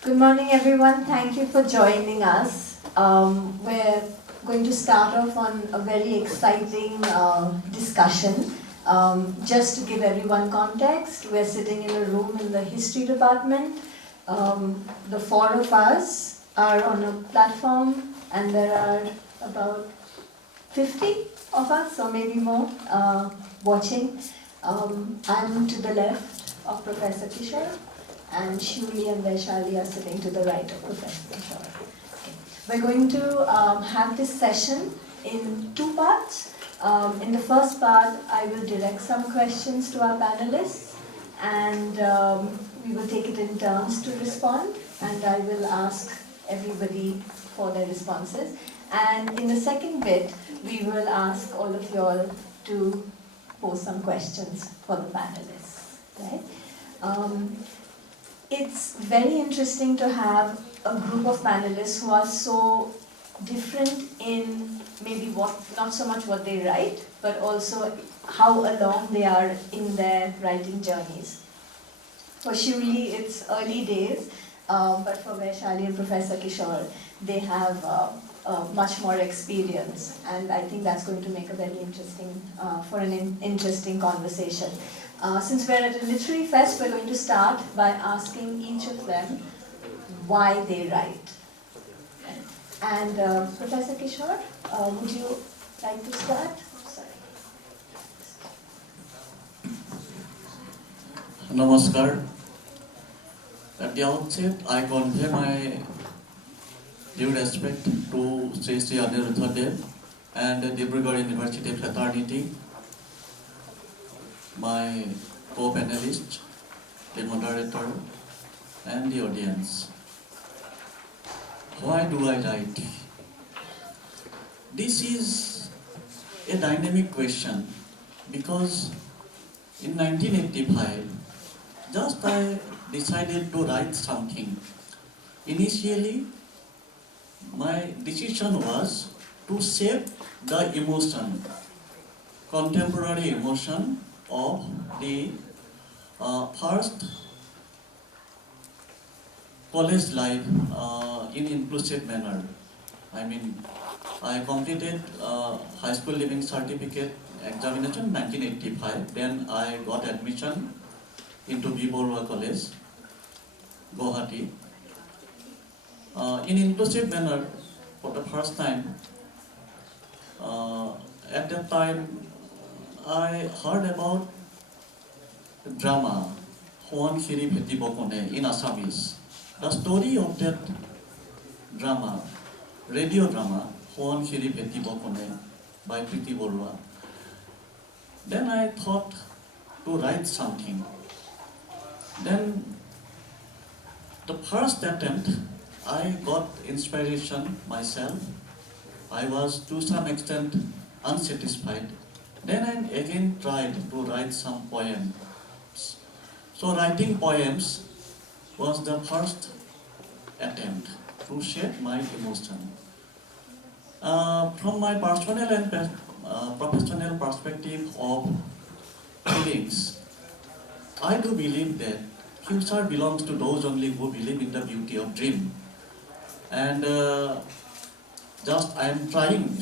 Good morning, everyone. Thank you for joining us. We're going to start off on a very exciting discussion. Just to give everyone context, we're sitting in a room in the history department. The four of us are on a platform, and there are about 50 of us, or maybe more, watching. I'm to the left of Professor Kishor, and SHIULI and VAISHALI are sitting to the right of Professor Kishor. Okay. We're going to have this session in two parts. In the first part, I will direct some questions to our panelists, and we will take it in turns to respond, and I will ask everybody for their responses. And in the second bit, we will ask all of you all to pose some questions for the panelists. Right? It's very interesting to have a group of panelists who are so different in maybe not so much what they write, but also how along they are in their writing journeys. For SHIULI, it's early days, but for VAISHALI and Professor Kishor, they have much more experience, and I think that's going to make a very interesting, for an interesting conversation. Since we're at a literary fest, we're going to start by asking each of them why they write. And Professor Kishor, would you like to start? Sorry. Namaskar. At the outset, I convey my due respect to Sri Aniruddha Dev and Dibrugarh University fraternity, my co-panelist, the moderator, and the audience. Why do I write? This is a dynamic question because in 1985, just I decided to write something. Initially, my decision was to shape the emotion, contemporary emotion of the first college life in inclusive manner. I mean, I completed high school living certificate examination in 1985. Then I got admission into BHATTACHARYYA College, Guwahati. In inclusive manner, for the first time, at that time, I heard about drama, Hoan Shiri Pheti Bokone, in Assamese. The story of that drama, radio drama, Hoan Shiri Pheti Bokone, by Priti Barua. Then I thought to write something. Then, the first attempt, I got inspiration myself. I was to some extent unsatisfied. Then I again tried to write some poems. So writing poems was the first attempt to shape my emotion. From my personal and professional perspective of feelings, I do believe that future belongs to those only who believe in the beauty of dream. And I am trying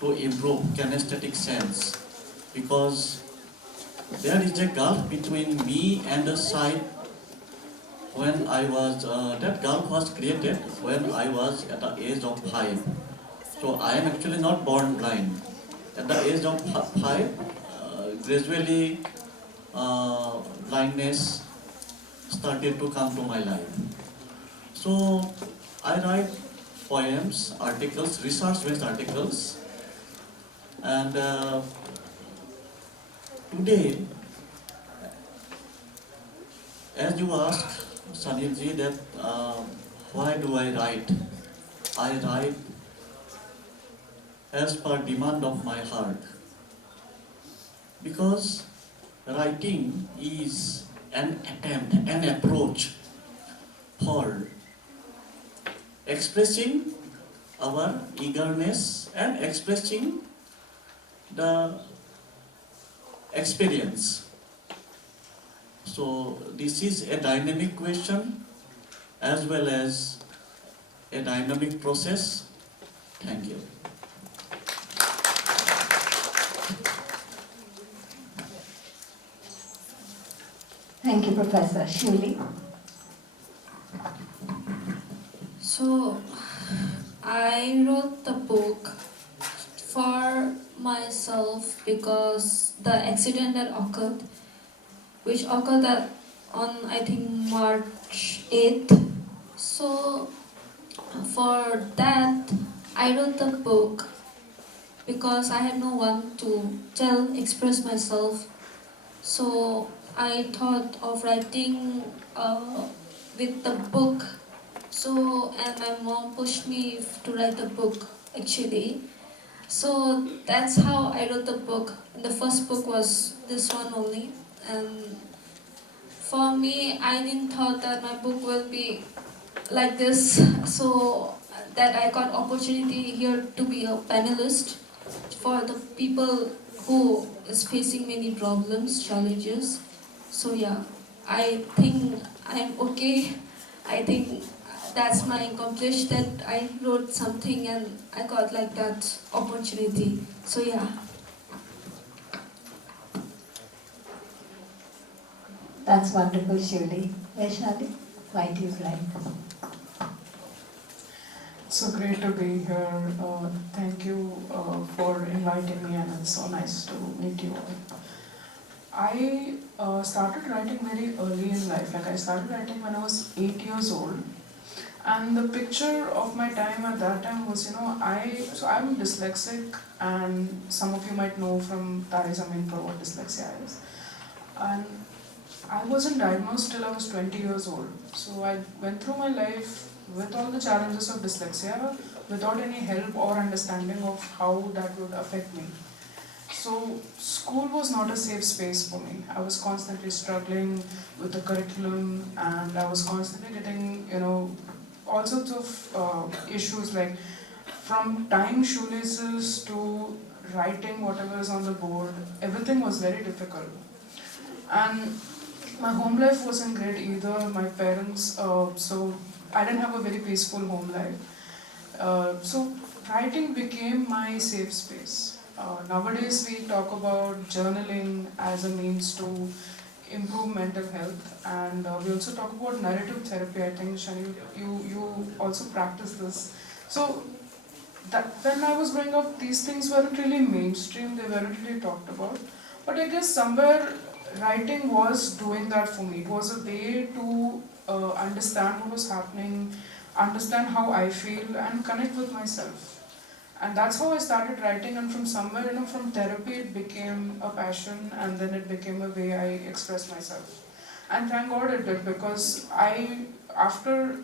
to improve kinesthetic sense, because there is a gulf between me and the sight. When I was, that gulf was created when I was at the age of 5. So I am actually not born blind. At the age of 5, gradually blindness started to come to my life. So I write poems, articles, research-based articles, and today, as you asked, Sanilji, that why do I write? I write as per demand of my heart, because writing is an attempt, an approach for expressing our eagerness and expressing the experience. So this is a dynamic question as well as a dynamic process. Thank you. Thank you, Professor. SHIULI? So, I wrote the book for myself because the accident that occurred, which occurred on I think March 8th. So, for that, I wrote the book because I had no one to express myself. So, I thought of writing with the book. So, and my mom pushed me to write the book actually. So that's how I wrote the book. The first book was this one only. And for me, I didn't thought that my book will be like this. So that I got opportunity here to be a panelist for the people who is facing many problems, challenges. So yeah, I think I'm okay. I think that's my accomplishment that I wrote something and I got like that opportunity. So yeah. That's wonderful, SHIULI. VAISHALI, why do you write? So great to be here. Thank you for inviting me, and it's so nice to meet you all. I started writing very early in life. Like I started writing when I was 8 years old. And the picture of my time at that time was, I'm dyslexic, and some of you might know from Tare Zameen Par what dyslexia is. And I wasn't diagnosed till I was 20 years old. So I went through my life with all the challenges of dyslexia without any help or understanding of how that would affect me. So school was not a safe space for me. I was constantly struggling with the curriculum, and I was constantly getting, all sorts of issues, like from tying shoelaces to writing whatever is on the board. Everything was very difficult. And my home life wasn't great either. My parents, so I didn't have a very peaceful home life. So writing became my safe space. Nowadays we talk about journaling as a means to improve mental health, and we also talk about narrative therapy. I think SHANEEL, you also practice this. So that when I was growing up, these things weren't really mainstream, they weren't really talked about. But I guess somewhere writing was doing that for me. It was a way to understand what was happening, understand how I feel, and connect with myself. And that's how I started writing, and from somewhere, from therapy it became a passion, and then it became a way I express myself. And thank God it did, because after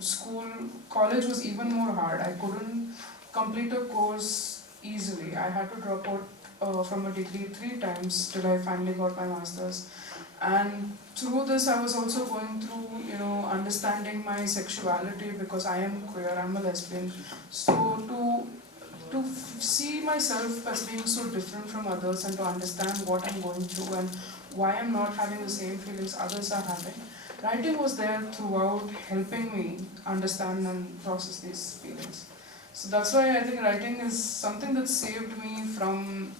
school, college was even more hard. I couldn't complete a course easily. I had to drop out from a degree 3 times till I finally got my master's. And through this, I was also going through, understanding my sexuality, because I am queer, I'm a lesbian. So to see myself as being so different from others, and to understand what I'm going through and why I'm not having the same feelings others are having, writing was there throughout, helping me understand and process these feelings. So that's why I think writing is something that saved me from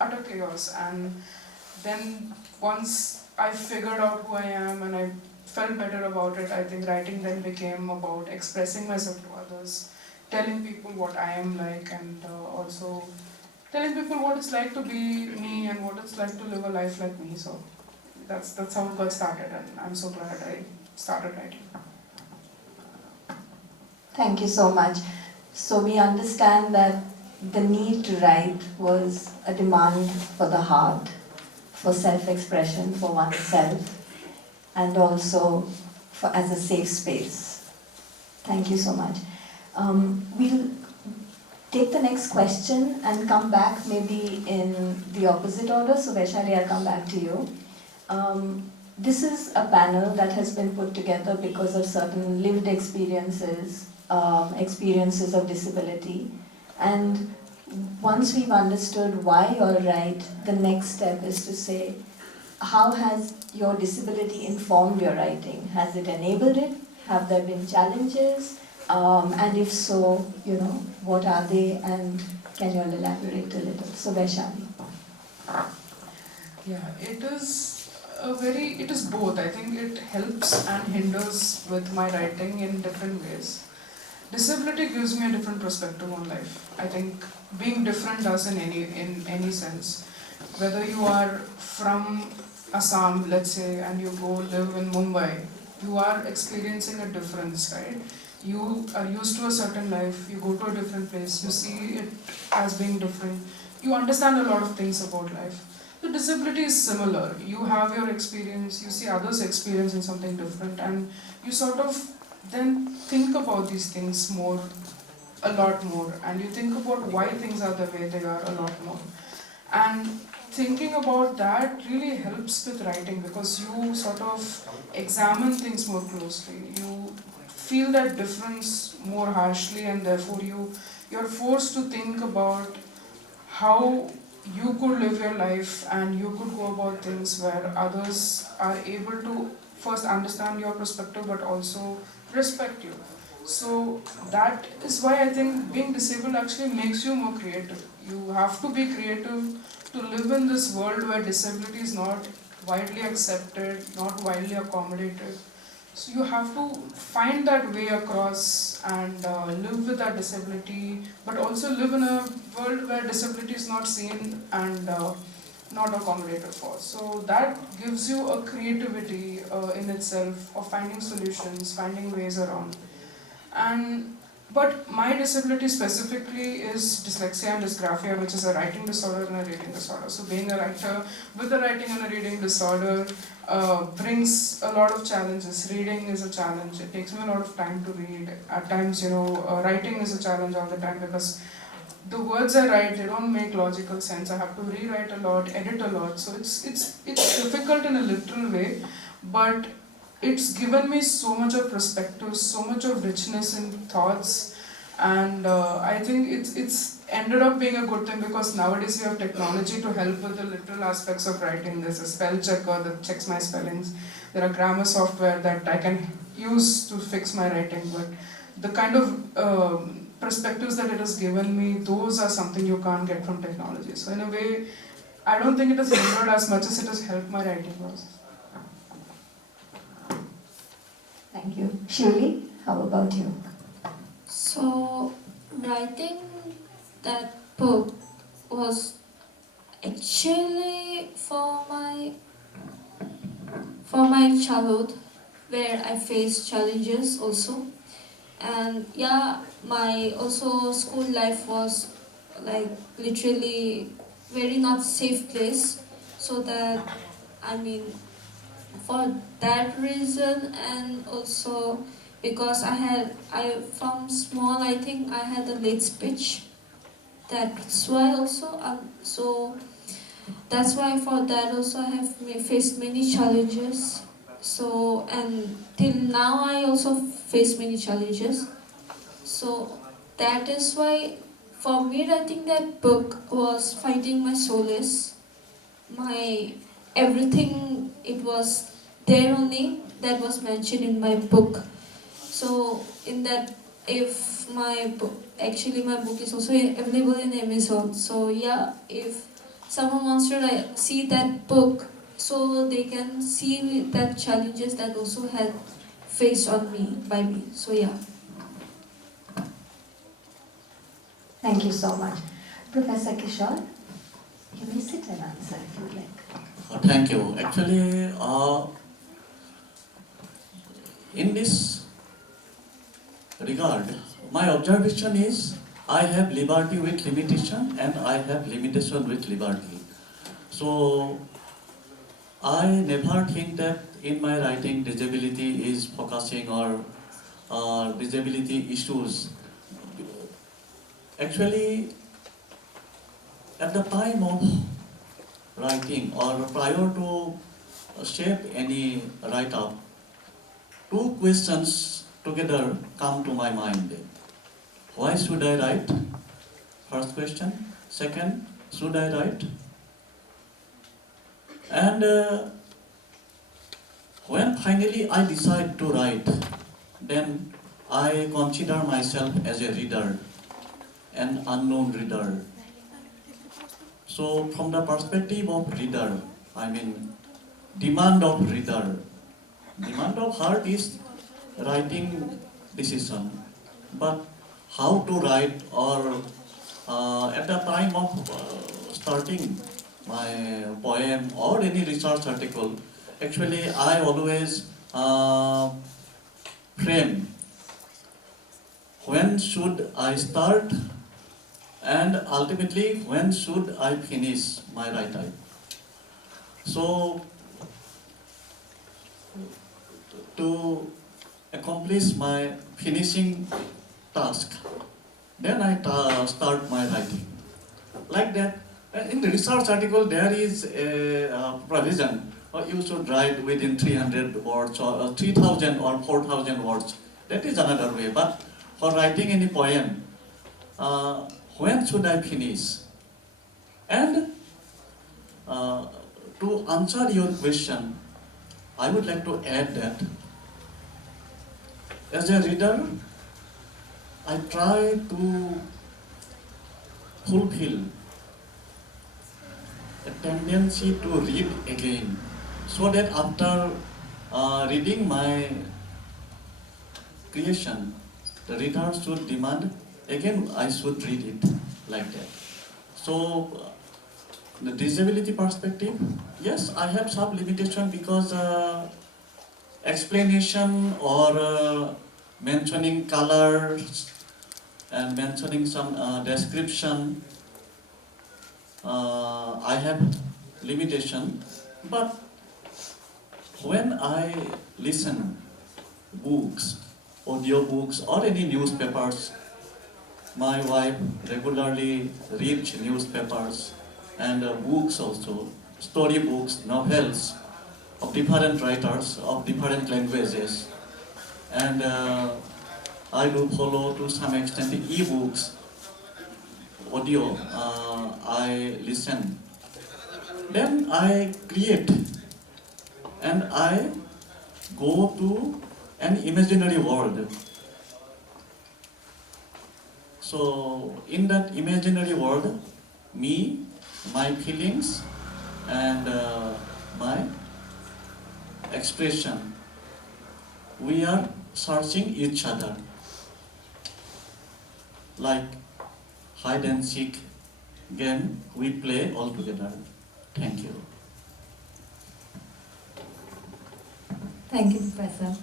utter chaos. And then once I figured out who I am and I felt better about it, I think writing then became about expressing myself to others, telling people what I am like, and also telling people what it's like to be me and what it's like to live a life like me. So that's how it got started, and I'm so glad I started writing. Thank you so much. So we understand that the need to write was a demand for the heart, for self-expression for oneself, and also as a safe space. Thank you so much. We'll take the next question and come back maybe in the opposite order. So Vaishali, I'll come back to you. This is a panel that has been put together because of certain lived experiences, experiences of disability. And once we've understood why you're right, the next step is to say, how has your disability informed your writing? Has it enabled it? Have there been challenges? And if so, what are they? And can you all elaborate a little? So, Vaishali. Yeah, it is both. I think it helps and hinders with my writing in different ways. Disability gives me a different perspective on life. I think being different does in any sense. Whether you are from Assam, let's say, and you go live in Mumbai, you are experiencing a difference, right? You are used to a certain life, you go to a different place, you see it as being different. You understand a lot of things about life. The disability is similar. You have your experience, you see others experiencing something different, and you sort of then think about these things a lot more, and you think about why things are the way they are a lot more. And thinking about that really helps with writing, because you sort of examine things more closely. You feel that difference more harshly, and therefore you're forced to think about how you could live your life and you could go about things where others are able to first understand your perspective but also respect you. So that is why I think being disabled actually makes you more creative. You have to be creative to live in this world where disability is not widely accepted, not widely accommodated. So you have to find that way across and live with that disability, but also live in a world where disability is not seen and not accommodated for. So that gives you a creativity in itself of finding solutions, finding ways around. But my disability specifically is dyslexia and dysgraphia, which is a writing disorder and a reading disorder. So being a writer with a writing and a reading disorder brings a lot of challenges. Reading is a challenge. It takes me a lot of time to read. At times, writing is a challenge all the time, because the words I write, they don't make logical sense. I have to rewrite a lot, edit a lot. So it's difficult in a literal way, but it's given me so much of perspective, so much of richness in thoughts, and I think it's ended up being a good thing, because nowadays we have technology to help with the literal aspects of writing. There's a spell checker that checks my spellings. There are grammar software that I can use to fix my writing, but the kind of perspectives that it has given me, those are something you can't get from technology. So in a way, I don't think it has hindered as much as it has helped my writing process. Thank you. Shuli, how about you? So, writing that book was actually for my childhood, where I faced challenges also. And yeah, my also school life was like literally very not safe place. So that, I mean, for that reason, and also because I from small, I think I had a late speech. That's why also, so that's why for that also I have faced many challenges. So, and till now I also face many challenges. So that is why for me writing that book was finding my solace, my everything. It was there only that was mentioned in my book. So in that, if my book, actually my book is also available in Amazon. So yeah, if someone wants to see that book, so they can see that challenges that also had faced on me by me. So yeah. Thank you so much. Professor Kishor, you may sit and answer if you like. Thank you. Actually, in this regard, my observation is I have liberty with limitation and I have limitation with liberty. So I never think that in my writing disability is focusing or disability issues. Actually, at the time of writing or prior to shape any write-up, two questions together come to my mind. Why should I write? First question. Second, should I write? And when finally I decide to write, then I consider myself as a reader, an unknown reader. So from the perspective of reader, I mean demand of reader, demand of heart is writing decision, but how to write or at the time of starting my poem or any research article, actually I always frame when should I start and ultimately when should I finish my writing. So to accomplish my finishing task, then I start my writing. Like that, in the research article there is a provision, you should write within 300 words or 3000 or 4000 words. That is another way. But for writing any poem, when should I finish? And to answer your question, I would like to add that as a reader, I try to fulfill a tendency to read again, so that after reading my creation, the reader should demand again I should read it, like that. So the disability perspective, yes, I have some limitation because explanation or mentioning colors and mentioning some description, I have limitation. But when I listen books, audio books or any newspapers, my wife regularly reads newspapers and books also, story books, novels of different writers of different languages, and I do follow to some extent the e-books, audio, I listen. Then I create and I go to an imaginary world. So in that imaginary world, me, my feelings and my expression, we are searching each other, like hide and seek game we play all together. Thank you. Thank you, Professor.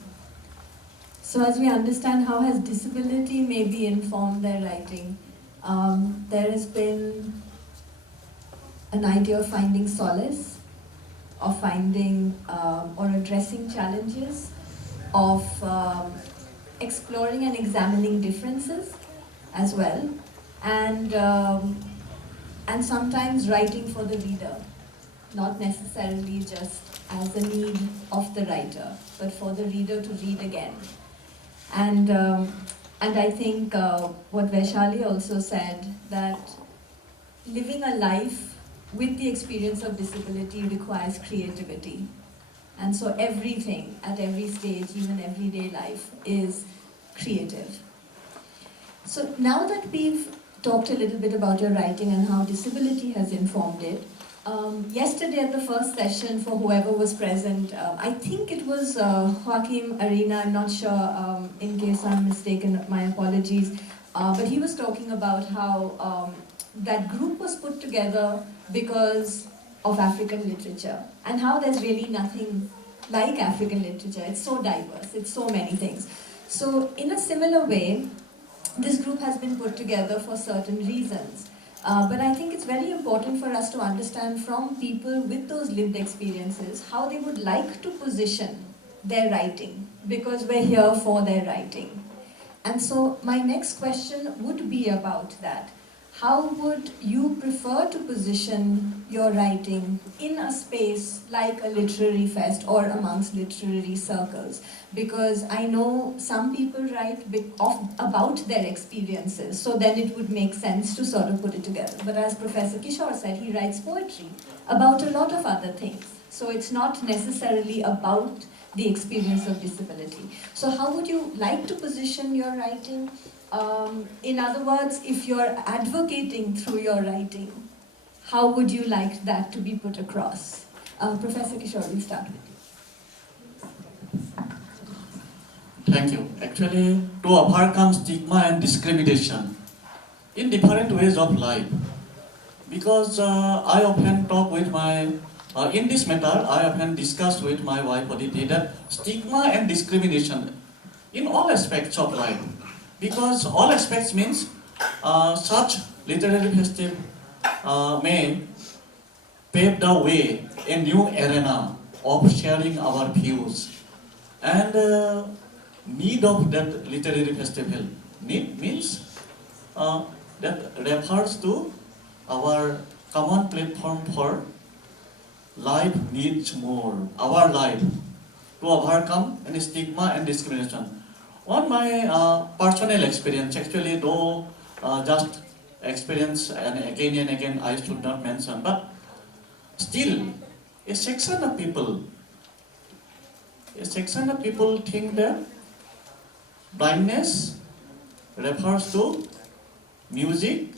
So as we understand how has disability maybe informed their writing, there has been an idea of finding solace, of finding or addressing challenges, of exploring and examining differences as well, and sometimes writing for the reader, not necessarily just as a need of the writer, but for the reader to read again. And I think what Vaishali also said, that living a life with the experience of disability requires creativity. And so everything, at every stage, even everyday life, is creative. So now that we've talked a little bit about your writing and how disability has informed it, yesterday at the first session, for whoever was present, I think it was Joaquim Arena, I'm not sure, in case I'm mistaken, my apologies, but he was talking about how that group was put together because of African literature, and how there's really nothing like African literature. It's so diverse, it's so many things. So in a similar way, this group has been put together for certain reasons. But I think it's very important for us to understand from people with those lived experiences how they would like to position their writing, because we're here for their writing. And so my next question would be about that. how would you prefer to position your writing in a space like a literary fest or amongst literary circles? Because I know some people write about their experiences, so then it would make sense to sort of put it together. But as Professor Kishore said, he writes poetry about a lot of other things. So it's not necessarily about the experience of disability. So how would you like to position your writing? In other words, if you're advocating through your writing, how would you like that to be put across? Professor Kishore, we'll start with you. Thank you. Actually, to overcome stigma and discrimination in different ways of life, because I often talk with my, in this matter, I often discuss with my wife Aditi that stigma and discrimination in all aspects of life, because all aspects means such literary festival may pave the way, a new arena of sharing our views, and need of that literary festival. Need means that refers to our common platform for life needs more, our life, to overcome any stigma and discrimination. On my personal experience, actually, though just experience and again I should not mention, but still a section of people think that blindness refers to music,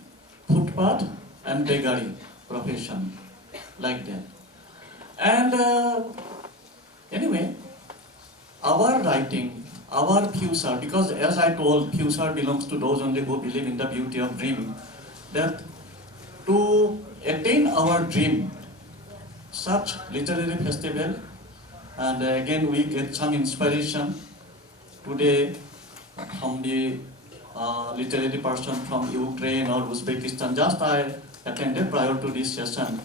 footpath, and beggary profession, like that. And anyway, our writing, our future, because as I told, future belongs to those only who believe in the beauty of dream, that to attain our dream, such literary festival, and again we get some inspiration today from the literary person from Ukraine or Uzbekistan. Just I attended prior to this session,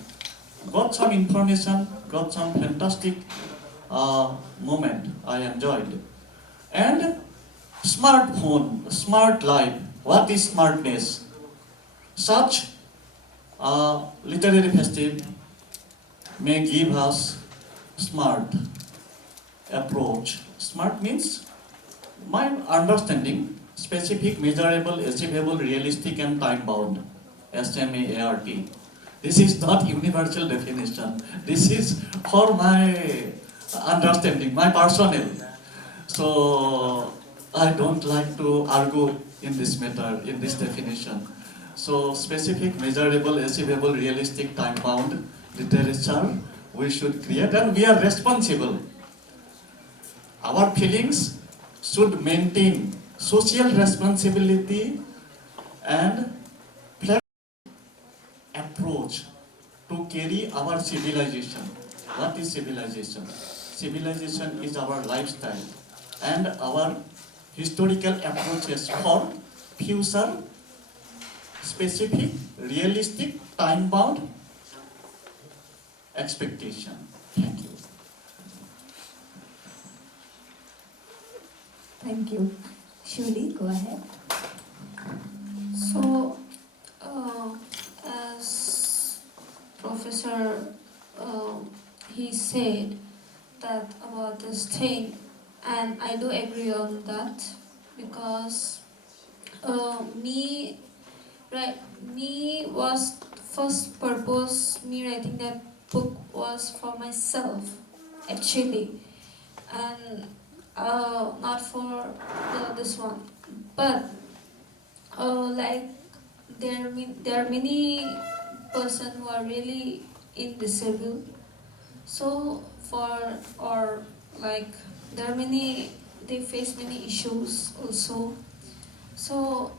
got some information, got some fantastic moment I enjoyed. And smartphone, smart life, what is smartness? Such literary festival may give us smart approach. Smart means, my understanding, specific, measurable, achievable, realistic, and time-bound. SMART. This is not universal definition. This is for my understanding, my personal. So I don't like to argue in this matter, in this definition. So specific, measurable, achievable, realistic, time-bound literature we should create, and we are responsible. Our feelings should maintain social responsibility and approach to carry our civilization. What is civilization? Civilization is our lifestyle and our historical approaches for future, specific, realistic, time-bound expectation. Thank you. Thank you. Shuli, go ahead. So, as Professor he said that about this thing, and I do agree on that, because me was first purpose, me writing that book was for myself actually, and not for this one, but like there are many person who are really invisible, so or like there are many, they face many issues also. So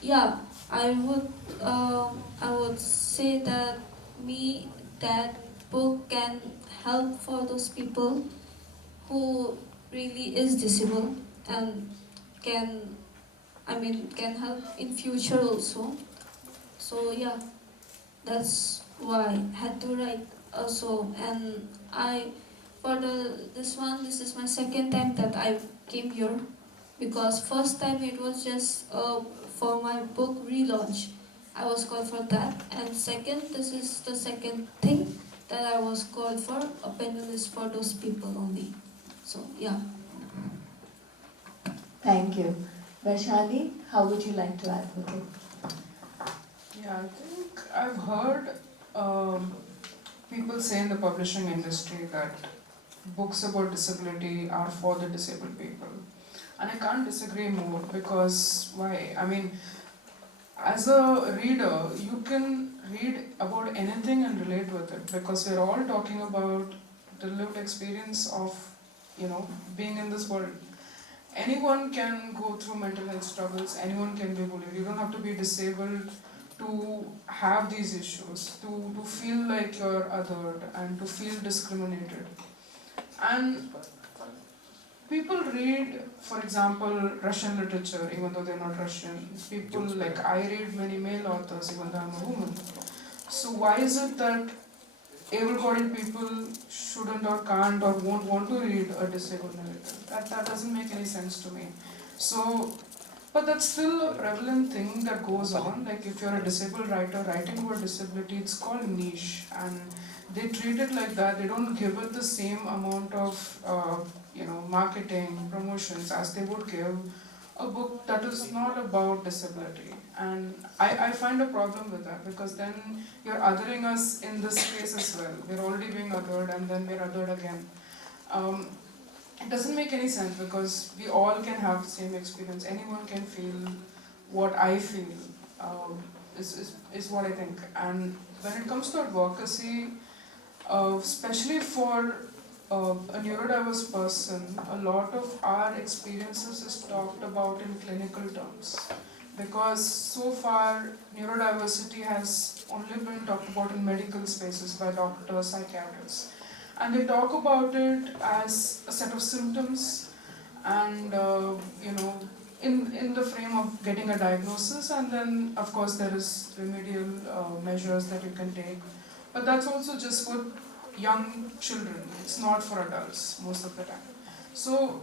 yeah, I would say that that book can help for those people who really is disabled, and can can help in future also. So yeah, that's why I had to write also. And this is my second time that I came here, because first time it was just for my book relaunch, I was called for that. And second, this is the second thing that I was called for. A panel is for those people only. So yeah. Thank you. Vaishali, how would you like to advocate? Yeah, I think I've heard people say in the publishing industry that books about disability are for the disabled people. And I can't disagree more, because why? I mean, as a reader, you can read about anything and relate with it, because we're all talking about the lived experience of, being in this world. Anyone can go through mental health struggles, anyone can be bullied. You don't have to be disabled to have these issues, to feel like you're othered and to feel discriminated. And people read, for example, Russian literature, even though they're not Russian. People, like I read many male authors, even though I'm a woman. So why is it that able-bodied people shouldn't or can't or won't want to read a disabled narrative? That doesn't make any sense to me. So, but that's still a prevalent thing that goes on. Like if you're a disabled writer writing about disability, it's called niche, and they treat it like that. They don't give it the same amount of marketing, promotions as they would give a book that is not about disability. And I find a problem with that, because then you're othering us in this space as well. We're already being othered and then we're othered again. It doesn't make any sense, because we all can have the same experience. Anyone can feel what I feel, is what I think. And when it comes to advocacy, especially for a neurodiverse person, a lot of our experiences is talked about in clinical terms. Because so far, neurodiversity has only been talked about in medical spaces by doctors, psychiatrists. And they talk about it as a set of symptoms and, in the frame of getting a diagnosis. And then, of course, there is remedial measures that you can take. But that's also just for young children. It's not for adults most of the time. So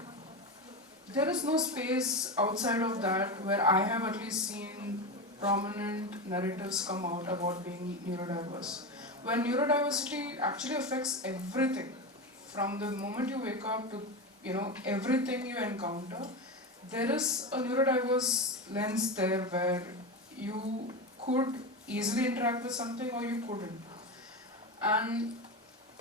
there is no space outside of that where I have at least seen prominent narratives come out about being neurodiverse. When neurodiversity actually affects everything, from the moment you wake up to everything you encounter, there is a neurodiverse lens there where you could easily interact with something or you couldn't. And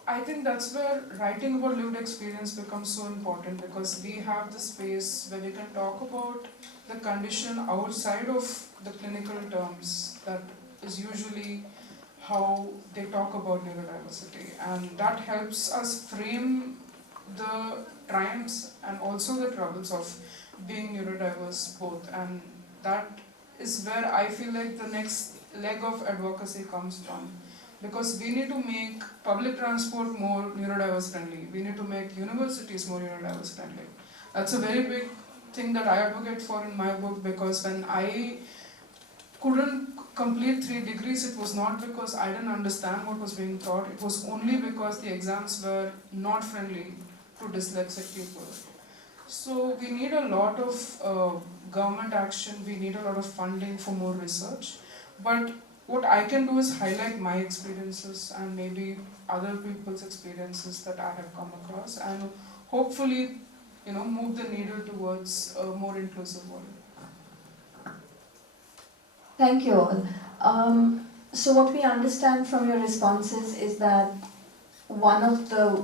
I think that's where writing about lived experience becomes so important, because we have the space where we can talk about the condition outside of the clinical terms that is usually how they talk about neurodiversity. And that helps us frame the triumphs and also the troubles of being neurodiverse both. And that is where I feel like the next leg of advocacy comes from. Because we need to make public transport more neurodiverse friendly. We need to make universities more neurodiverse friendly. That's a very big thing that I advocate for in my book, because when I couldn't complete 3 degrees, it was not because I didn't understand what was being taught. It was only because the exams were not friendly to dyslexic people. So we need a lot of government action. We need a lot of funding for more research. But what I can do is highlight my experiences and maybe other people's experiences that I have come across, and hopefully, move the needle towards a more inclusive world. Thank you all. So what we understand from your responses is that one of the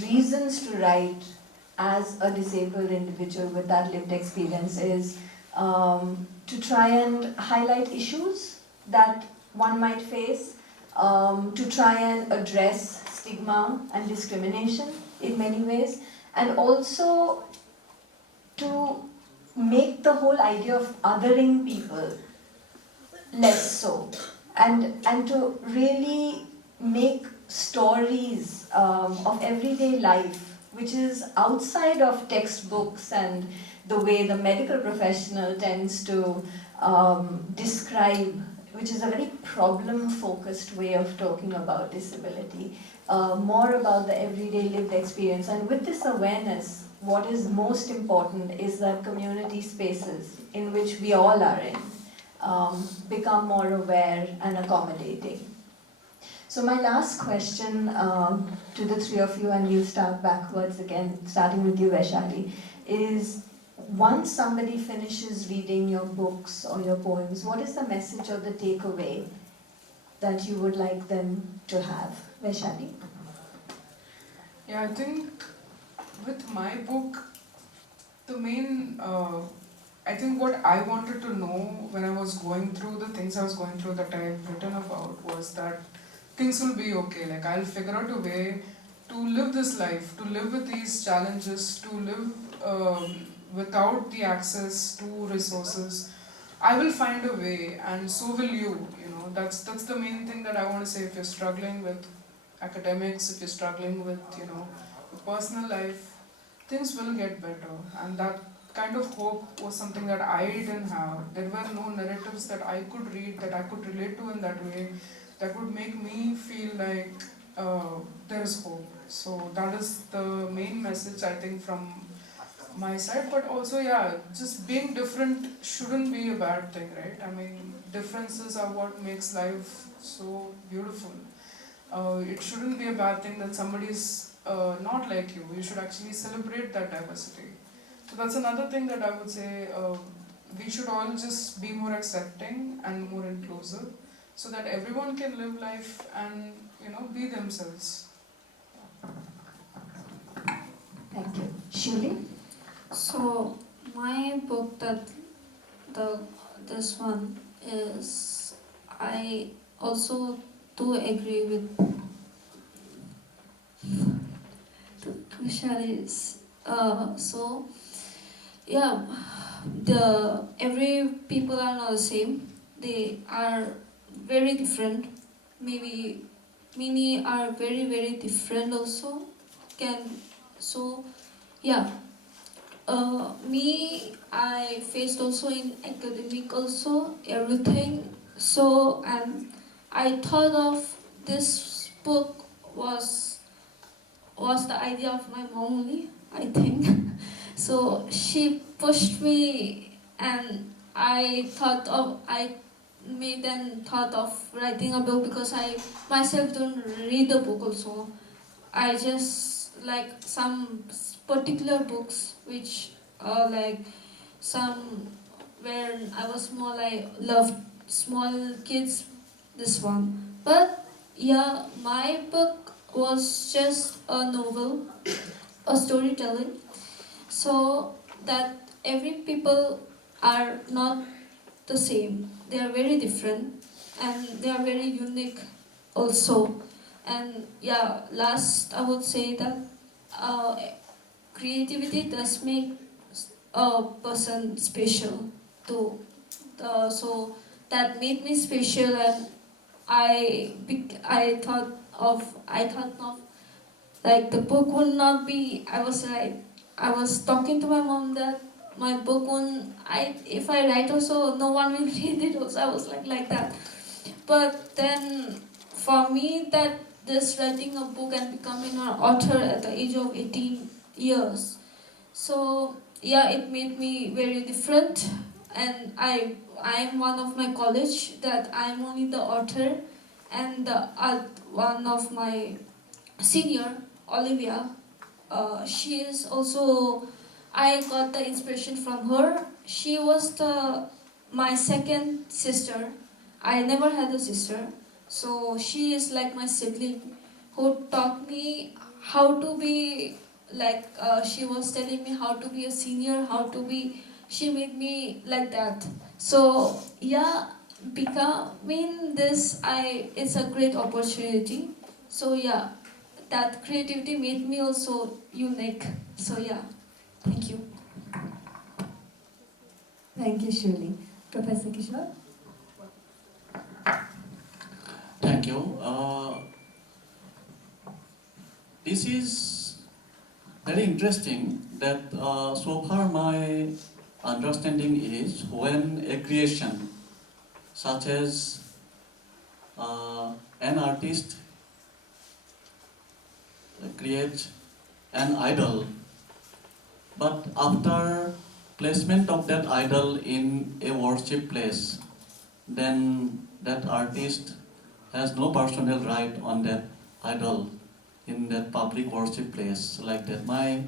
reasons to write as a disabled individual with that lived experience is to try and highlight issues that one might face, to try and address stigma and discrimination in many ways, and also to make the whole idea of othering people less so, and to really make stories of everyday life, which is outside of textbooks and the way the medical professional tends to describe, which is a very problem-focused way of talking about disability, more about the everyday lived experience. And with this awareness, what is most important is that community spaces in which we all are in become more aware and accommodating. So my last question to the three of you, and we'll start backwards again, starting with you, Vaishali, is once somebody finishes reading your books or your poems, what is the message or the takeaway that you would like them to have? Vaishali? Yeah, I think with my book, the main, I think what I wanted to know when I was going through the things I was going through that I've written about was that things will be okay. Like, I'll figure out a way to live this life, to live with these challenges, to live without the access to resources. I will find a way, and so will you. You know, that's the main thing that I want to say. If you're struggling with academics, if you're struggling with your personal life, things will get better. And that kind of hope was something that I didn't have. There were no narratives that I could read, that I could relate to in that way, that would make me feel like there is hope. So that is the main message, I think, from my side. But also, yeah, just being different shouldn't be a bad thing, right? I mean, differences are what makes life so beautiful. It shouldn't be a bad thing that somebody is not like you. You should actually celebrate that diversity. So that's another thing that I would say. We should all just be more accepting and more inclusive, so that everyone can live life and be themselves. Thank you. Shuli? So my book this one is, I also do agree with Vaishali's. So yeah, every people are not the same. They are very different. Maybe many are very very different also. Yeah. Me, I faced also in academic also everything. So, and I thought of this book was the idea of my mom only, I think. So she pushed me, and I made and thought of writing a book, because I myself don't read the book also. I just like some particular books which are like some, when I was small I loved small kids, this one. But yeah, my book was just a novel, a storytelling, so that every people are not the same. They are very different, and they are very unique also. And yeah, last I would say that creativity does make a person special too. So that made me special, and I thought of like the book will not be. I was talking to my mom that my book won't. If I write also, no one will read it. Also, I was like that. But then, for me, that this writing a book and becoming an author at the age of 18 years. So yeah, it made me very different, and I'm one of my college that I'm only the author, and one of my senior, Olivia, she is also, I got the inspiration from her. She was my second sister. I never had a sister, so she is like my sibling, who taught me how to be like. She was telling me how to be a senior, how to be. She made me like that. So yeah, becoming this, it's a great opportunity. So yeah, that creativity made me also unique. So yeah, thank you. Thank you, Shuli. Professor Kishore? Thank you. This is very interesting that so far my understanding is when a creation such as an artist creates an idol, but after placement of that idol in a worship place, then that artist has no personal right on that idol in that public worship place like that. My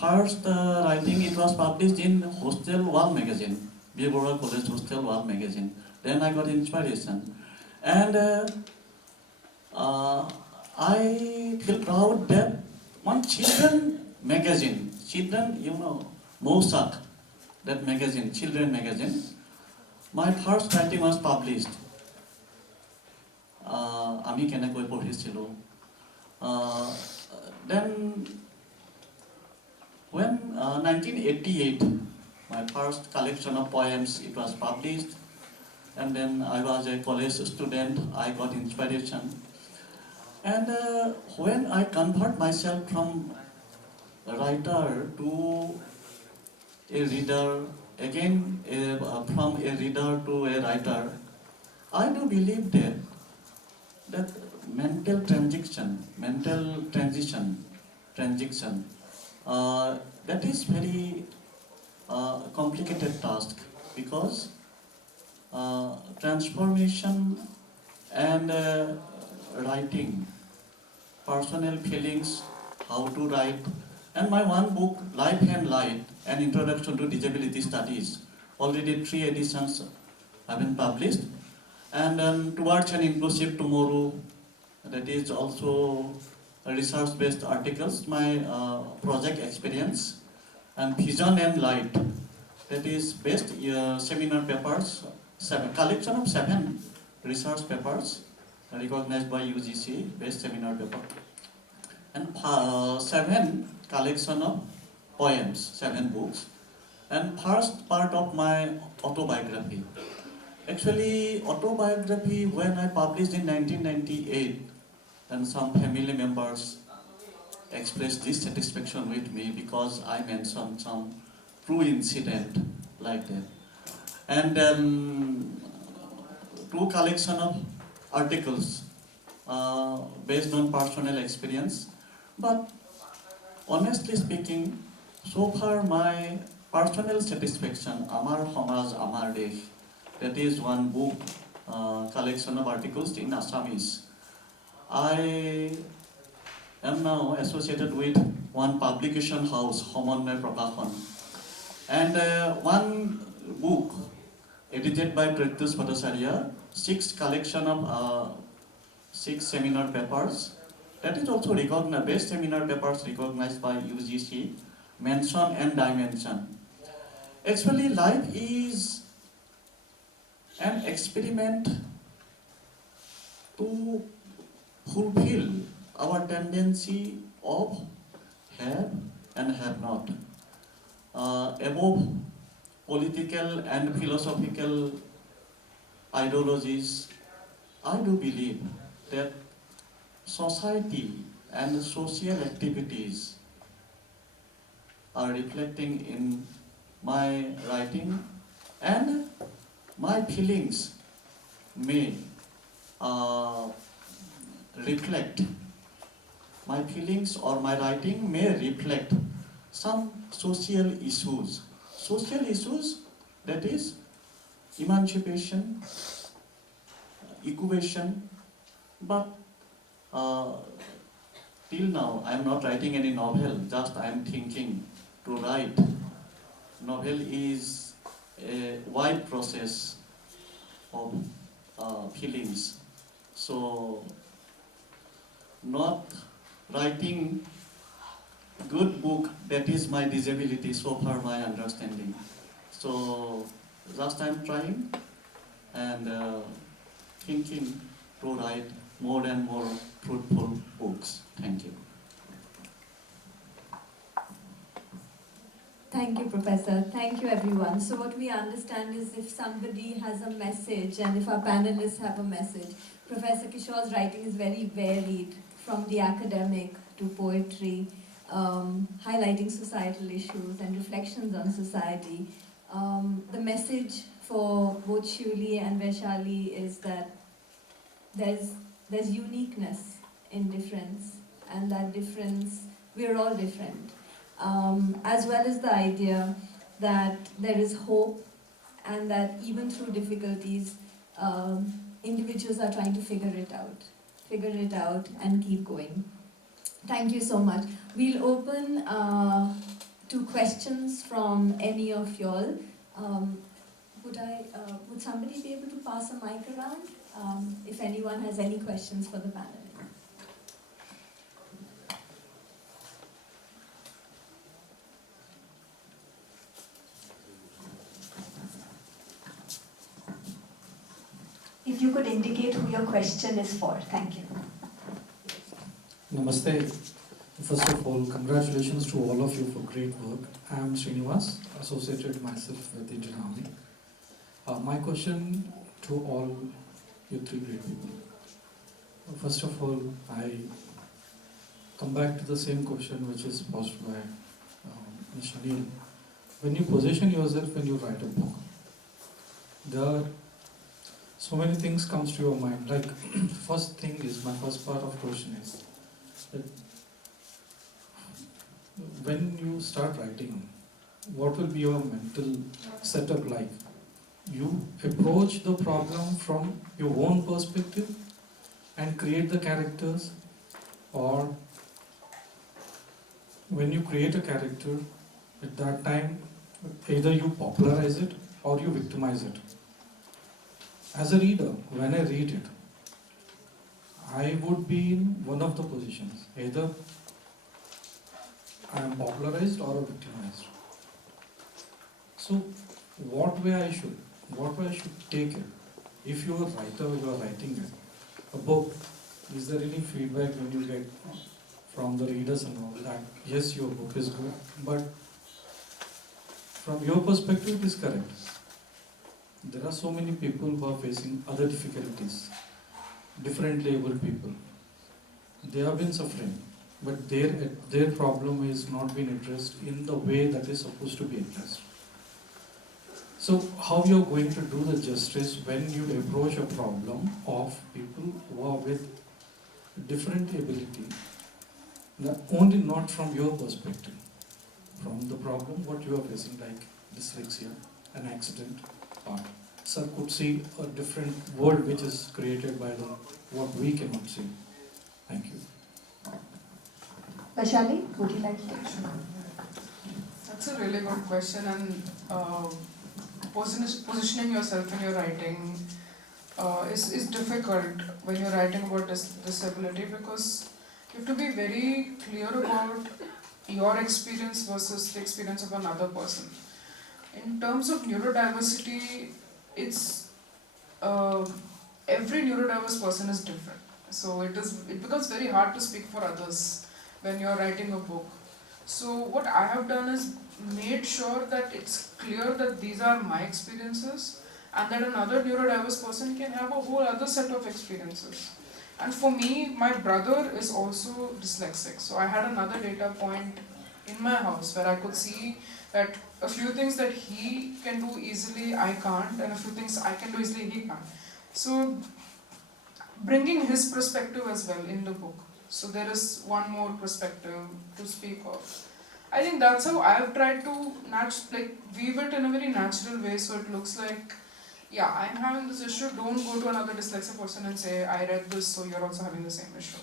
first writing, it was published in Hostel Wall magazine, Dibrugarh College Hostel Wall magazine. Then I got inspiration. And I feel proud that one children magazine, children, Mosak, that magazine, children magazine, my first writing was published. আমি কেনেকৈ পঢ়িছিলোঁ. Then when 1988, my first collection of poems, it was published, and then I was a college student, I got inspiration. And when I convert myself from a writer to a reader, again from a reader to a writer, I do believe that mental transition, that is very complicated task, because transformation and writing, personal feelings, how to write, and my one book, Life and Light, An Introduction to Disability Studies, already 3 editions have been published. And then Towards an Inclusive Tomorrow, that is also research-based articles, my project experience, and Vision and Light, that is based seminar papers, collection of 7 research papers recognized by UGC, based seminar paper, and 7 collection of poems, 7 books, and first part of my autobiography. Actually, autobiography, when I published in 1998, and some family members expressed dissatisfaction with me because I mentioned some true incident like that. And then 2 collection of articles based on personal experience. But honestly speaking, so far my personal satisfaction, Amar Homaj Amar Desh, that is one book, collection of articles in Assamese. I am now associated with one publication house, Homonmay Prakashon, and one book edited by BHATTACHARYYA, 6 collection of 6 seminar papers, that is also recognized, best seminar papers recognized by UGC, mention and dimension. Actually, life is an experiment to fulfill our tendency of have and have not. Above political and philosophical ideologies, I do believe that society and social activities are reflecting in my writing, and my feelings may reflect, my feelings or my writing may reflect some social issues. Social issues, that is emancipation, equation, but till now I am not writing any novel, just I am thinking to write. Novel is a wide process of feelings. So, not writing good book, that is my disability, so far my understanding. So, just I'm trying and thinking to write more and more fruitful books. Thank you. Thank you, Professor. Thank you, everyone. So what we understand is, if somebody has a message and if our panelists have a message, Professor Kishor's writing is very varied, from the academic to poetry, highlighting societal issues and reflections on society. The message for both SHIULI and VAISHALI is that there's uniqueness in difference, and that difference, we're all different. As well as the idea that there is hope, and that even through difficulties, individuals are trying to figure it out and keep going. Thank you so much. We'll open to questions from any of y'all. Would somebody be able to pass a mic around if anyone has any questions for the panel? If you could indicate who your question is for. Thank you. Namaste. First of all, congratulations to all of you for great work. I am Srinivas, associated myself with Indian Army. My question to all you three great people. First of all, I come back to the same question which is posed by SHANEEL. When you position yourself when you write a book, there are so many things comes to your mind. Like, first thing is, my first part of question is that when you start writing, what will be your mental setup like? You approach the problem from your own perspective and create the characters, or when you create a character, at that time, either you popularize it or you victimize it. As a reader, when I read it, I would be in one of the positions. Either I am popularized or victimized. So, what way I should take it? If you are a writer, you are writing a book, is there any feedback when you get from the readers and all that? Yes, your book is good, but from your perspective, it is correct. There are so many people who are facing other difficulties, differently abled people. They have been suffering, but their problem is not being addressed in the way that is supposed to be addressed. So how you are going to do the justice when you approach a problem of people who are with different ability, only not from your perspective, from the problem what you are facing, like dyslexia, an accident, or sir could see a different world which is created by what we cannot see. Thank you. Vaishali, would you like to take it? That's a really good question, and positioning yourself in your writing is difficult when you're writing about disability, because you have to be very clear about your experience versus the experience of another person. In terms of neurodiversity, it's every neurodiverse person is different. So it becomes very hard to speak for others when you're writing a book. So what I have done is made sure that it's clear that these are my experiences and that another neurodiverse person can have a whole other set of experiences. And for me, my brother is also dyslexic. So I had another data point in my house where I could see that a few things that he can do easily, I can't, and a few things I can do easily, he can't. So bringing his perspective as well in the book. So there is one more perspective to speak of. I think that's how I've tried to weave it in a very natural way, so it looks like, yeah, I'm having this issue, don't go to another dyslexic person and say, I read this, so you're also having the same issue.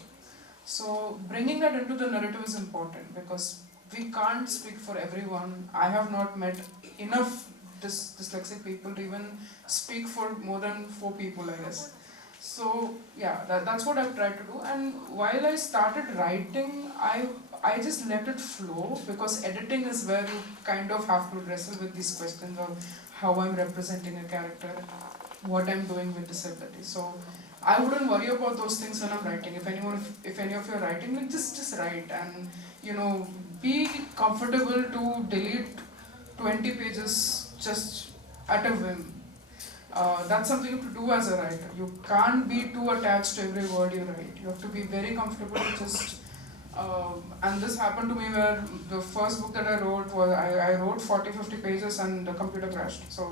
So bringing that into the narrative is important, because we can't speak for everyone. I have not met enough dyslexic people to even speak for more than 4 people, I guess. So yeah, that's what I've tried to do. And while I started writing, I just let it flow, because editing is where you kind of have to wrestle with these questions of how I'm representing a character, what I'm doing with disability. So I wouldn't worry about those things when I'm writing. If any of you are writing, like just write, and be comfortable to delete 20 pages just at a whim. That's something you have to do as a writer. You can't be too attached to every word you write. You have to be very comfortable to just... and this happened to me where the first book that I wrote was, I wrote 40-50 pages and the computer crashed. So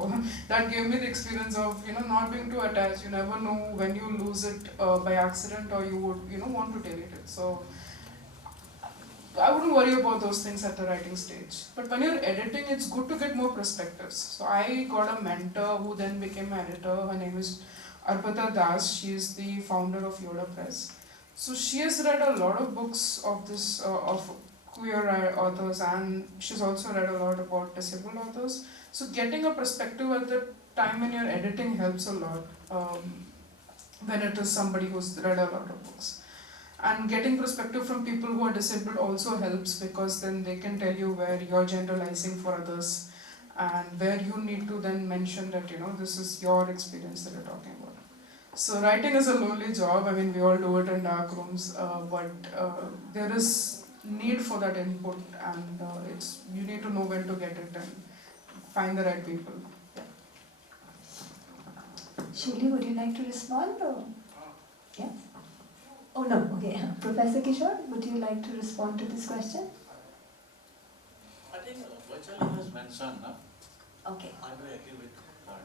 that gave me the experience of not being too attached. You never know when you lose it by accident, or you would want to delete it. So I wouldn't worry about those things at the writing stage. But when you're editing, it's good to get more perspectives. So I got a mentor who then became my editor. Her name is Arpita Das. She is the founder of Yoda Press. So she has read a lot of books of this of queer authors, and she's also read a lot about disabled authors. So getting a perspective at the time when you're editing helps a lot, when it is somebody who's read a lot of books. And getting perspective from people who are disabled also helps, because then they can tell you where you're generalizing for others and where you need to then mention that, this is your experience that you're talking about. So writing is a lonely job. I mean, we all do it in dark rooms, but there is need for that input, and you need to know when to get it and find the right people. Shuli, would you like to respond? Or? Yeah? Oh no, okay. Professor Kishore, would you like to respond to this question? I think Vaishali has mentioned, Okay, I do agree with her.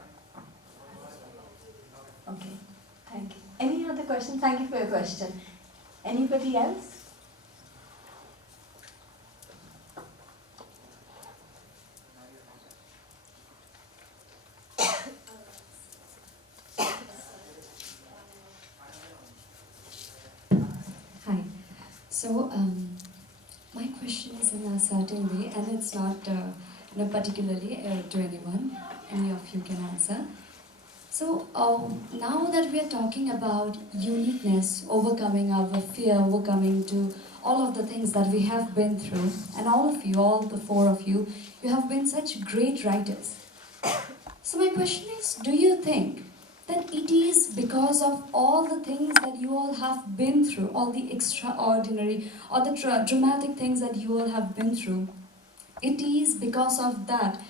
okay. Thank you. Any other question? Thank you for your question. Anybody else? Hi. So, my question is in a certain way, and it's not particularly to anyone. Any of you can answer. So, now that we are talking about uniqueness, overcoming our fear, overcoming to all of the things that we have been through, and all of you, all the four of you, you have been such great writers. So my question is, do you think that it is because of all the things that you all have been through, all the extraordinary or the dramatic things that you all have been through, it is because of that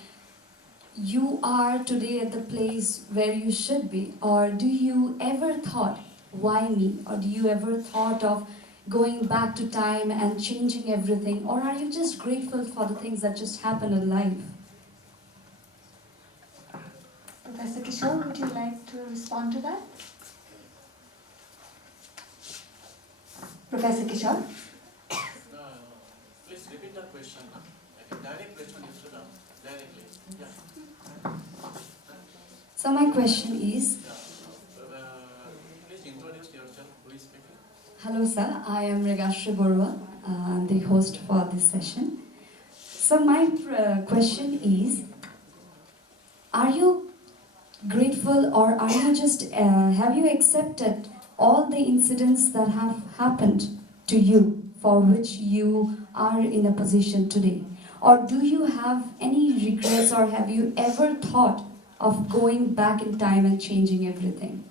you are today at the place where you should be? Or do you ever thought, why me? Or do you ever thought of going back to time and changing everything? Or are you just grateful for the things that just happen in life? Professor Kishore, would you like to respond to that? Professor Kishore? Please repeat the question. Like a direct question instead of directly. Yeah. So my question is, Please introduce yourself. Who is speaking? hello sir, I am Regashri Barua, the host for this session. So my question is, are you grateful, or are you just, have you accepted all the incidents that have happened to you for which you are in a position today? Or do you have any regrets, or have you ever thought of going back in time and changing everything?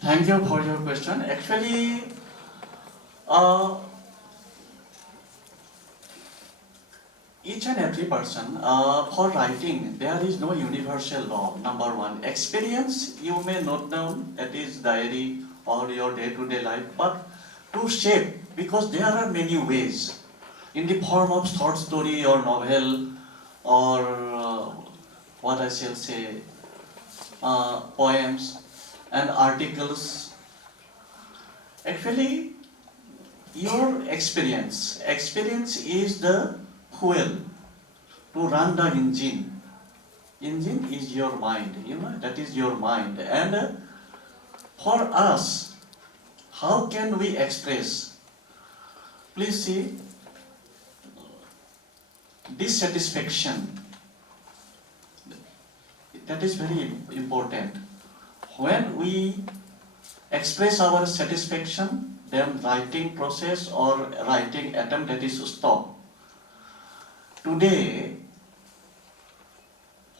Thank you for your question. Actually, each and every person, for writing, there is no universal law. Number one, experience you may note down, that is diary or your day-to-day life, but to shape, because there are many ways, in the form of short story or novel, or what I shall say, poems and articles. Actually, your experience is the fuel to run the engine. Engine is your mind, that is your mind. And for us, how can we express? Please see, dissatisfaction, that is very important. When we express our satisfaction, then writing process or writing attempt, that is stop. Today,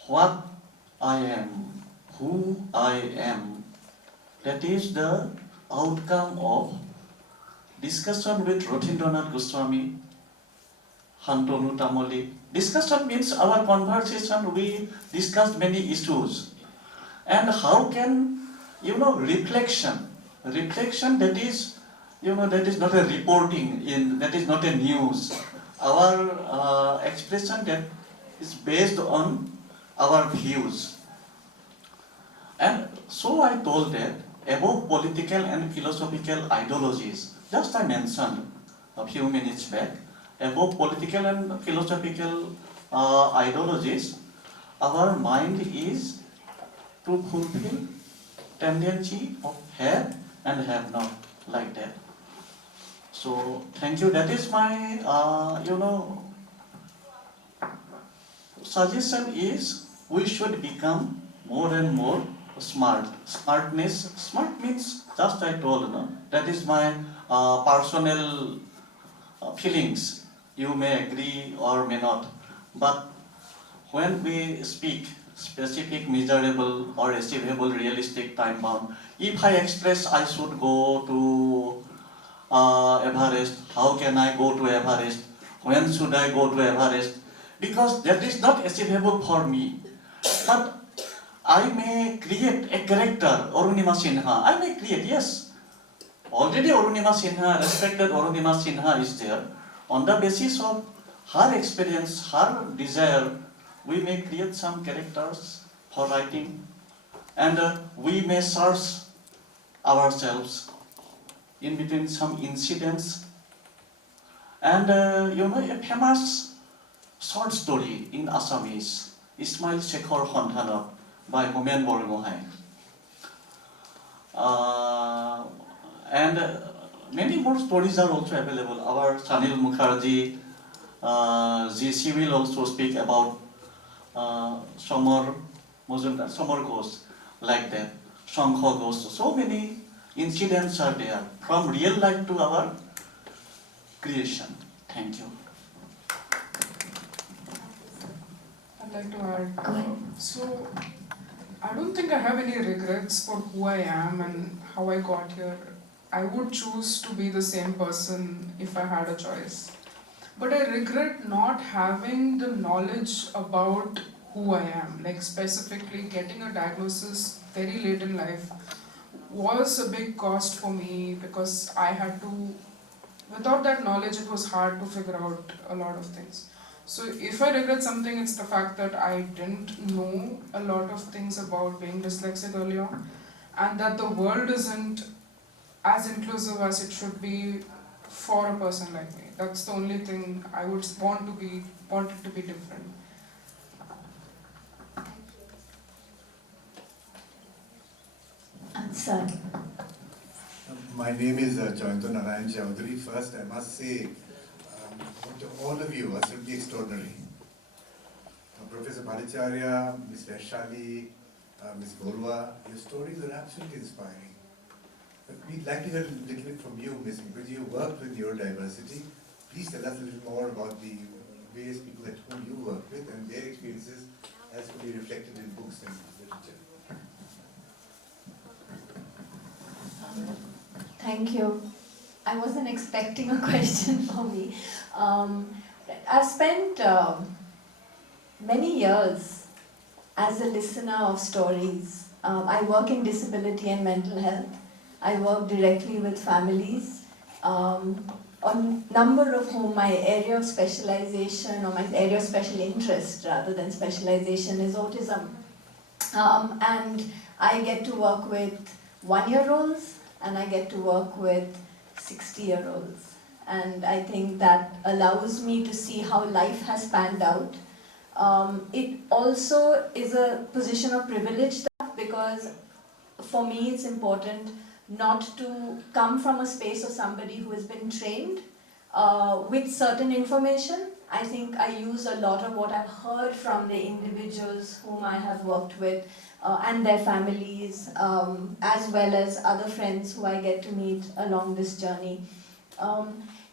what I am, who I am, that is the outcome of discussion with Rothindranath Goswami, Hantonu Tamoli. Discussion means our conversation, we discussed many issues. And how can, reflection, that is, that is not a reporting, that is not a news. Our expression that is based on our views. And so I told that above political and philosophical ideologies, just I mentioned a few minutes back, above political and philosophical ideologies, our mind is to fulfill tendency of have and have not, like that. So thank you. That is my suggestion is we should become more and more smart. Smart means just I told, no? That is my personal feelings. You may agree or may not. But when we speak specific, measurable or achievable, realistic, time bound, if I express I should go to Everest, how can I go to Everest? When should I go to Everest? Because that is not achievable for me. But I may create a character, Arunima Sinha. I may create, yes. Already Arunima Sinha, respected Arunima Sinha is there. On the basis of her experience, her desire, we may create some characters for writing. And we may search ourselves in between some incidents. And a famous short story in Assamese, Ismail Shekhar Khondhanov by MOHAN. And many more stories are also available. Our SHANEEL MUKERJI, she will also speak about summer ghosts, like that, Shankha ghosts. So many incidents are there, from real life to our creation. Thank you. I'd like to add, Go ahead. so I don't think I have any regrets for who I am and how I got here. I would choose to be the same person if I had a choice. But I regret not having the knowledge about who I am, like specifically getting a diagnosis very late in life was a big cost for me because I had to, without that knowledge it was hard to figure out a lot of things. So if I regret something, it's the fact that I didn't know a lot of things about being dyslexic earlier and that the world isn't as inclusive as it should be for a person like me. That's the only thing I would want it to be different. Answer. My name is Joyanto Narayan Chowdhury. First, I must say to all of you are simply extraordinary. Professor Bhattacharya, Ms. VAISHALI, Ms. BARUA, your stories are absolutely inspiring. But we'd like to hear a little bit from you, Ms. MUKERJI. You worked with neurodiversity. Please tell us a little more about the various people at whom you work with and their experiences as could be reflected in books and literature. Thank you. I wasn't expecting a question for me. I've spent many years as a listener of stories. I work in disability and mental health. I work directly with families, on number of whom my area of specialization or my area of special interest rather than specialization is autism. And I get to work with 1-year-olds and I get to work with 60-year-olds. And I think that allows me to see how life has panned out. It also is a position of privilege because for me it's important not to come from a space of somebody who has been trained with certain information. I think I use a lot of what I've heard from the individuals whom I have worked with and their families, as well as other friends who I get to meet along this journey.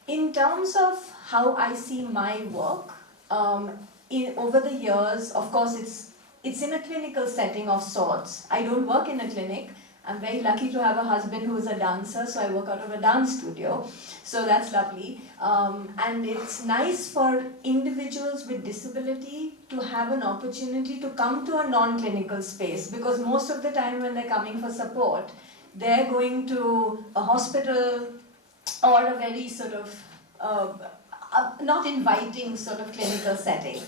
In terms of how I see my work, over the years, of course it's in a clinical setting of sorts. I don't work in a clinic. I'm very lucky to have a husband who is a dancer, so I work out of a dance studio. So that's lovely. And it's nice for individuals with disability to have an opportunity to come to a non-clinical space, because most of the time when they're coming for support, they're going to a hospital or a very sort of not inviting sort of clinical setting.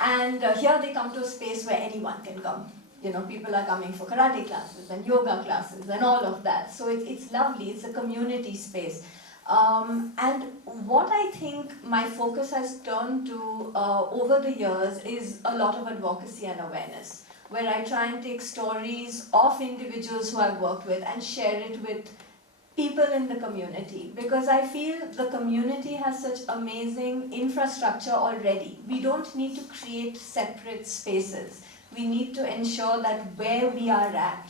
And here they come to a space where anyone can come. You know, people are coming for karate classes and yoga classes and all of that. So it's lovely, it's a community space. And what I think my focus has turned to over the years is a lot of advocacy and awareness, where I try and take stories of individuals who I've worked with and share it with people in the community, because I feel the community has such amazing infrastructure already. We don't need to create separate spaces. We need to ensure that where we are at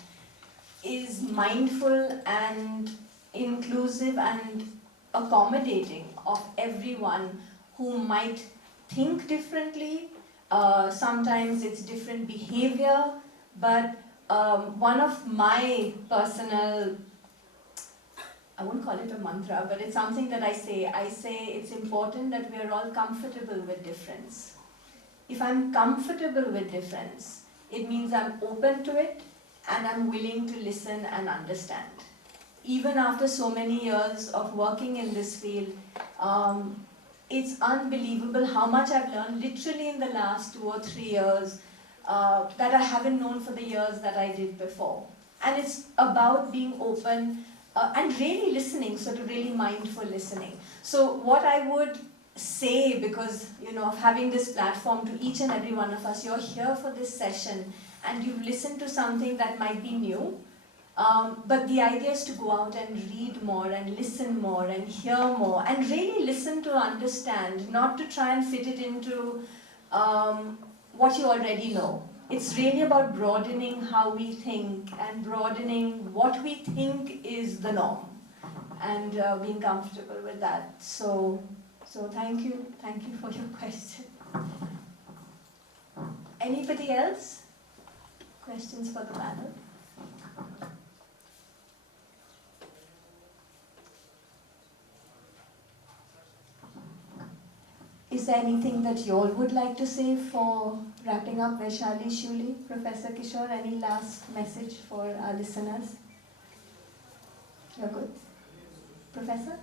is mindful and inclusive and accommodating of everyone who might think differently. Sometimes it's different behavior, but one of my personal, I won't call it a mantra, but it's something that I say it's important that we are all comfortable with difference. If I'm comfortable with difference, it means I'm open to it and I'm willing to listen and understand. Even after so many years of working in this field, it's unbelievable how much I've learned literally in the last 2 or 3 years that I haven't known for the years that I did before. And it's about being open and really listening, so to really mindful listening. So what I would say, because of having this platform, to each and every one of us, you're here for this session and you've listened to something that might be new, but the idea is to go out and read more and listen more and hear more and really listen to understand, not to try and fit it into what you already know. It's really about broadening how we think and broadening what we think is the norm and being comfortable with that. So thank you for your question. Anybody else? Questions for the panel? Is there anything that you all would like to say for wrapping up? Vaishali, Shiuli, Professor Kishor, any last message for our listeners? You're good? Professor?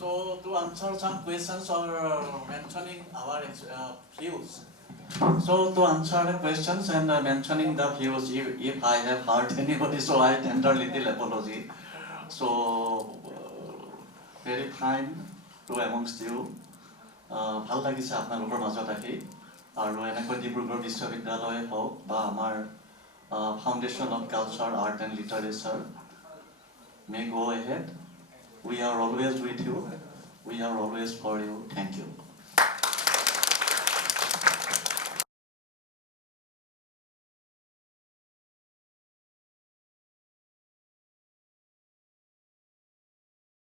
So to answer some questions or mentioning our views. So to answer the questions and mentioning the views, if I have hurt anybody, so I tender little apology. So very kind to amongst you. ভাল লাগিছে আপোনালোকৰ মাজত আহি আৰু এনেকৈ ডিব্ৰুগড় বিশ্ববিদ্যালয় হওক বা আমাৰ foundation of culture art and literature may go ahead. We are always with you. We are always for you. Thank you.